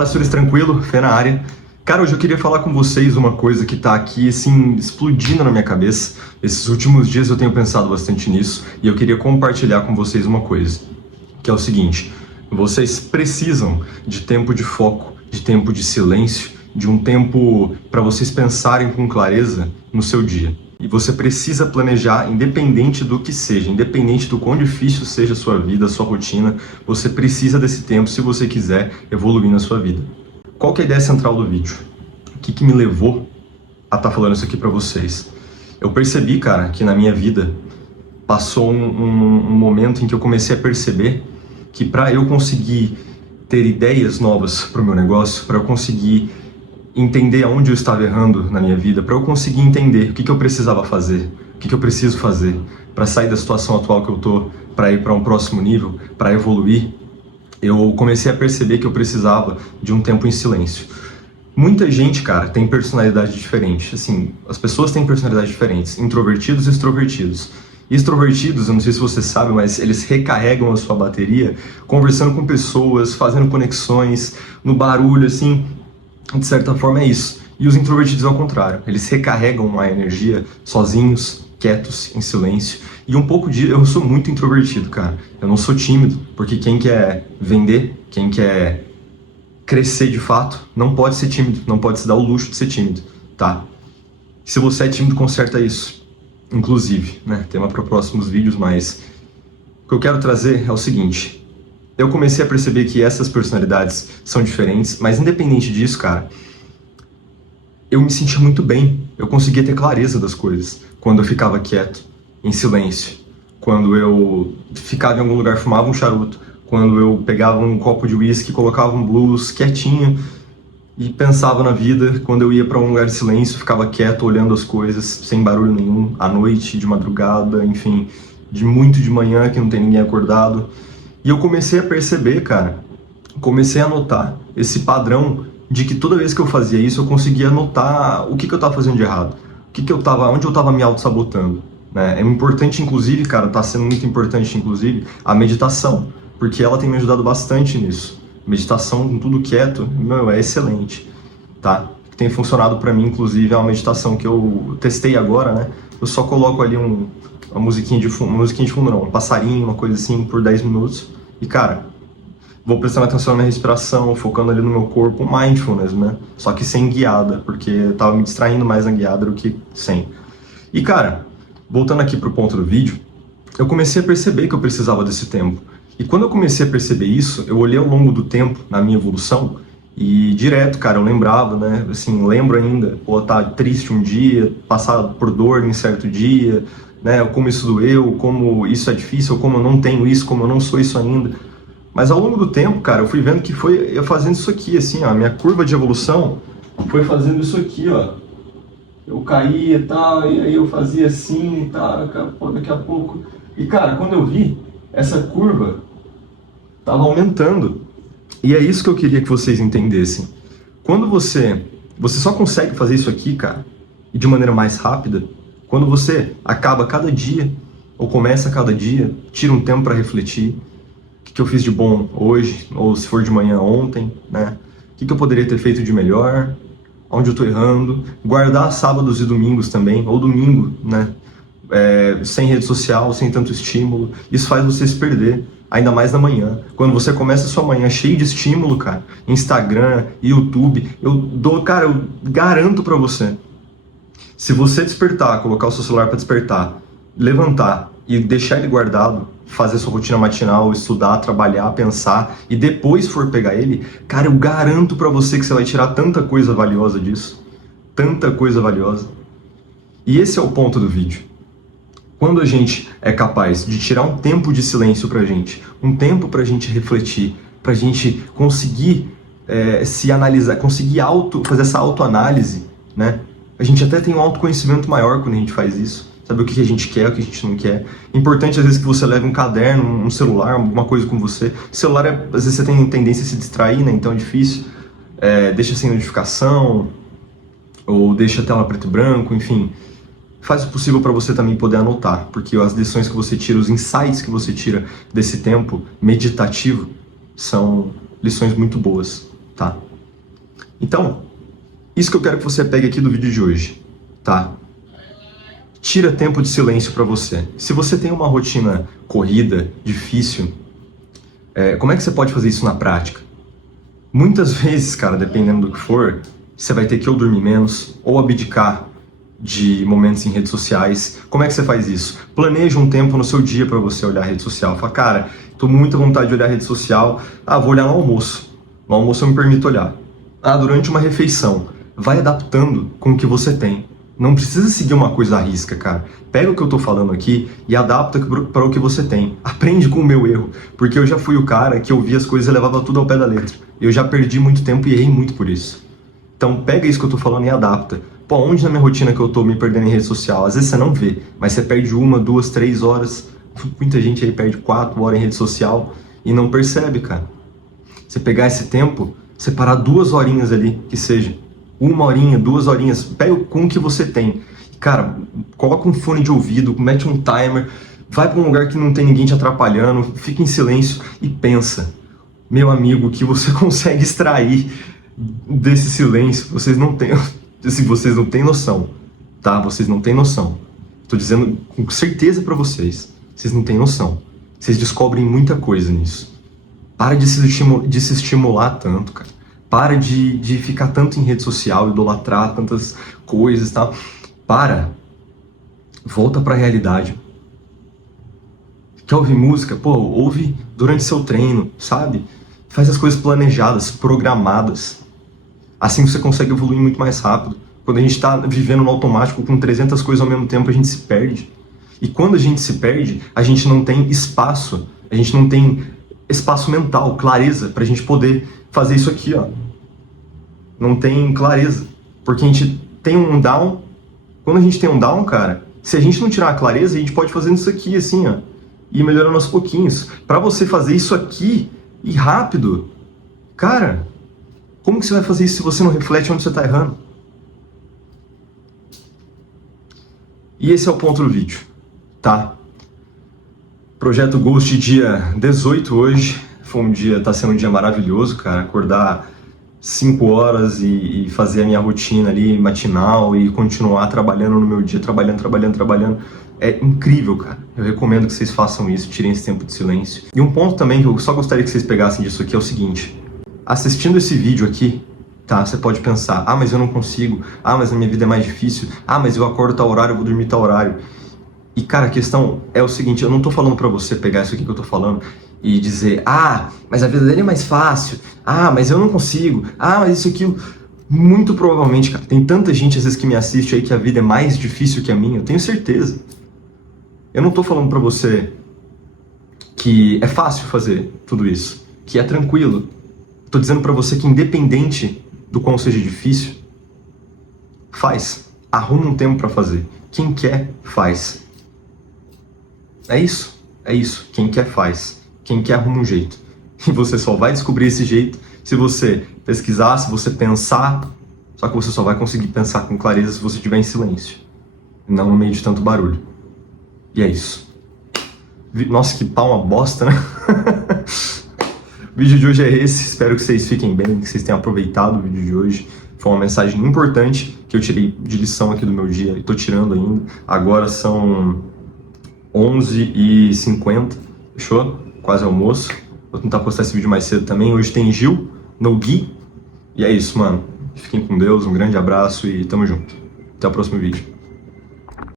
Fala, senhores, tranquilo? Fê na área. Cara, hoje eu queria falar com vocês uma coisa que tá aqui, assim, explodindo na minha cabeça. Esses últimos dias eu tenho pensado bastante nisso e eu queria compartilhar com vocês uma coisa, que é o seguinte: vocês precisam de tempo de foco, de tempo de silêncio, de um tempo para vocês pensarem com clareza no seu dia. E você precisa planejar, independente do que seja, independente do quão difícil seja a sua vida, a sua rotina, você precisa desse tempo se você quiser evoluir na sua vida. Qual que é a ideia central do vídeo? O que me levou a estar falando isso aqui para vocês? Eu percebi, cara, que na minha vida passou um momento em que eu comecei a perceber que para eu conseguir ter ideias novas para o meu negócio, para eu conseguir entender aonde eu estava errando na minha vida, para eu conseguir entender o que eu precisava fazer, o que eu preciso fazer para sair da situação atual que eu tô, para ir para um próximo nível, para evoluir, eu comecei a perceber que eu precisava de um tempo em silêncio. Muita gente, cara, tem personalidade diferente. Assim, as pessoas têm personalidades diferentes, introvertidos e extrovertidos. Extrovertidos, eu não sei se você sabe, mas eles recarregam a sua bateria conversando com pessoas, fazendo conexões, no barulho, assim. De certa forma é isso. E os introvertidos ao contrário, eles recarregam a energia sozinhos, quietos, em silêncio. E um pouco de... eu sou muito introvertido, cara. Eu não sou tímido, porque quem quer vender, quem quer crescer de fato, não pode ser tímido, não pode se dar o luxo de ser tímido, tá? Se você é tímido, conserta isso. Inclusive, né? Tema para próximos vídeos, mas o que eu quero trazer é o seguinte: eu comecei a perceber que essas personalidades são diferentes, mas independente disso, cara, eu me sentia muito bem. Eu conseguia ter clareza das coisas quando eu ficava quieto, em silêncio, quando eu ficava em algum lugar, fumava um charuto, quando eu pegava um copo de uísque, colocava um blues quietinho e pensava na vida. Quando eu ia para um lugar de silêncio, ficava quieto, olhando as coisas, sem barulho nenhum, à noite, de madrugada, enfim, muito de manhã que não tem ninguém acordado. E eu comecei a perceber, cara, comecei a notar esse padrão de que toda vez que eu fazia isso, eu conseguia notar o que eu estava fazendo de errado, onde eu estava me auto-sabotando, né? É importante, inclusive, cara, tá sendo muito importante, inclusive, a meditação, porque ela tem me ajudado bastante nisso. Meditação com tudo quieto, meu, é excelente, tá? O que tem funcionado para mim, inclusive, é uma meditação que eu testei agora, né? Eu só coloco ali uma musiquinha de fundo não, um passarinho, uma coisa assim, por 10 minutos. E, cara, vou prestando atenção na minha respiração, focando ali no meu corpo, mindfulness, né? Só que sem guiada, porque eu tava me distraindo mais na guiada do que sem. E, cara, voltando aqui pro ponto do vídeo, eu comecei a perceber que eu precisava desse tempo. E quando eu comecei a perceber isso, eu olhei ao longo do tempo, na minha evolução, e direto, cara, eu lembrava, né? Assim, lembro ainda, pô, tá triste um dia, passar por dor em certo dia, né, como isso doeu, como isso é difícil, como eu não tenho isso, como eu não sou isso ainda. Mas ao longo do tempo, cara, eu fui vendo que foi eu fazendo isso aqui, assim, ó, a minha curva de evolução foi fazendo isso aqui, ó. Eu caía e tal, e aí eu fazia assim e tal, daqui a pouco. E, cara, quando eu vi, essa curva tava aumentando. E é isso que eu queria que vocês entendessem. Quando você só consegue fazer isso aqui, cara, e de maneira mais rápida, quando você acaba cada dia, ou começa cada dia, tira um tempo para refletir, o que eu fiz de bom hoje, ou se for de manhã, ontem, né? O que eu poderia ter feito de melhor, onde eu tô errando, guardar sábados e domingos também, ou domingo, né? Sem rede social, sem tanto estímulo. Isso faz você se perder, ainda mais na manhã. Quando você começa a sua manhã cheio de estímulo, cara, Instagram, YouTube, eu garanto pra você, se você despertar, colocar o seu celular para despertar, levantar e deixar ele guardado, fazer sua rotina matinal, estudar, trabalhar, pensar e depois for pegar ele, cara, eu garanto pra você que você vai tirar tanta coisa valiosa disso, tanta coisa valiosa. E esse é o ponto do vídeo. Quando a gente é capaz de tirar um tempo de silêncio pra gente, um tempo pra gente refletir, pra gente conseguir se analisar, conseguir fazer essa autoanálise, né? A gente até tem um autoconhecimento maior quando a gente faz isso, saber o que a gente quer, o que a gente não quer. Importante às vezes que você leve um caderno, um celular, alguma coisa com você. O celular, às vezes você tem tendência a se distrair, né? Então é difícil. Deixa sem notificação, ou deixa a tela preto e branco, enfim. Faz o possível para você também poder anotar, porque as lições que você tira, os insights que você tira desse tempo meditativo são lições muito boas, tá? Então, isso que eu quero que você pegue aqui do vídeo de hoje, tá? Tira tempo de silêncio para você. Se você tem uma rotina corrida, difícil, como é que você pode fazer isso na prática? Muitas vezes, cara, dependendo do que for, você vai ter que ou dormir menos, ou abdicar de momentos em redes sociais. Como é que você faz isso? Planeja um tempo no seu dia para você olhar a rede social. Fala, cara, tô com muita vontade de olhar a rede social. Vou olhar no almoço. No almoço eu me permito olhar. Durante uma refeição. Vai adaptando com o que você tem. Não precisa seguir uma coisa à risca, cara. Pega o que eu tô falando aqui e adapta para o que você tem. Aprende com o meu erro, porque eu já fui o cara que ouvia as coisas e levava tudo ao pé da letra. Eu já perdi muito tempo e errei muito por isso. Então pega isso que eu tô falando e adapta. Pô, onde na minha rotina que eu tô me perdendo em rede social? Às vezes você não vê, mas você perde 1, 2, 3 horas. Muita gente aí perde 4 horas em rede social e não percebe, cara. Você pegar esse tempo, separar 2 horinhas ali, que seja. 1 horinha, 2 horinhas, pega com o que você tem. Cara, coloca um fone de ouvido, mete um timer, vai para um lugar que não tem ninguém te atrapalhando, fica em silêncio e pensa. Meu amigo, que você consegue extrair desse silêncio, vocês não têm noção, tá? Vocês não têm noção. Tô dizendo com certeza para vocês, vocês não têm noção. Vocês descobrem muita coisa nisso. Para de se estimular tanto, cara. Para de ficar tanto em rede social, idolatrar tantas coisas e tal. Volta pra realidade. Quer ouvir música? Pô, ouve durante seu treino, sabe? Faz as coisas planejadas, programadas. Assim você consegue evoluir muito mais rápido. Quando a gente está vivendo no automático com 300 coisas ao mesmo tempo, a gente se perde. E quando a gente se perde, a gente não tem espaço. A gente não tem espaço mental, clareza, pra gente poder fazer isso aqui, ó. Não tem clareza. Porque a gente tem um down. Quando a gente tem um down, cara, se a gente não tirar a clareza, a gente pode fazer isso aqui, assim, ó. E melhorando aos pouquinhos. Pra você fazer isso aqui, e rápido, cara, como que você vai fazer isso se você não reflete onde você tá errando? E esse é o ponto do vídeo, tá? Projeto Ghost dia 18 hoje. Tá sendo um dia maravilhoso, cara. Acordar 5 horas e fazer a minha rotina ali matinal e continuar trabalhando no meu dia, trabalhando. É incrível, cara. Eu recomendo que vocês façam isso, tirem esse tempo de silêncio. E um ponto também que eu só gostaria que vocês pegassem disso aqui é o seguinte. Assistindo esse vídeo aqui, tá? Você pode pensar, mas eu não consigo. Mas a minha vida é mais difícil. Mas eu acordo tal horário, eu vou dormir tal horário. E, cara, a questão é o seguinte, eu não tô falando pra você pegar isso aqui que eu tô falando e dizer, mas a vida dele é mais fácil, mas eu não consigo, mas isso aqui... Muito provavelmente, cara, tem tanta gente às vezes que me assiste aí que a vida é mais difícil que a minha, eu tenho certeza. Eu não tô falando pra você que é fácil fazer tudo isso, que é tranquilo. Tô dizendo pra você que independente do quão seja difícil, faz. Arruma um tempo pra fazer. Quem quer, faz. É isso. Quem quer, faz. Quem quer, arruma um jeito. E você só vai descobrir esse jeito se você pesquisar, se você pensar. Só que você só vai conseguir pensar com clareza se você estiver em silêncio. Não no meio de tanto barulho. E é isso. Nossa, que pau uma bosta, né? O vídeo de hoje é esse. Espero que vocês fiquem bem, que vocês tenham aproveitado o vídeo de hoje. Foi uma mensagem importante que eu tirei de lição aqui do meu dia e tô tirando ainda. Agora são 11h50, fechou? Quase almoço. Vou tentar postar esse vídeo mais cedo também. Hoje tem Gil, no Gui. E é isso, mano. Fiquem com Deus, um grande abraço e tamo junto. Até o próximo vídeo.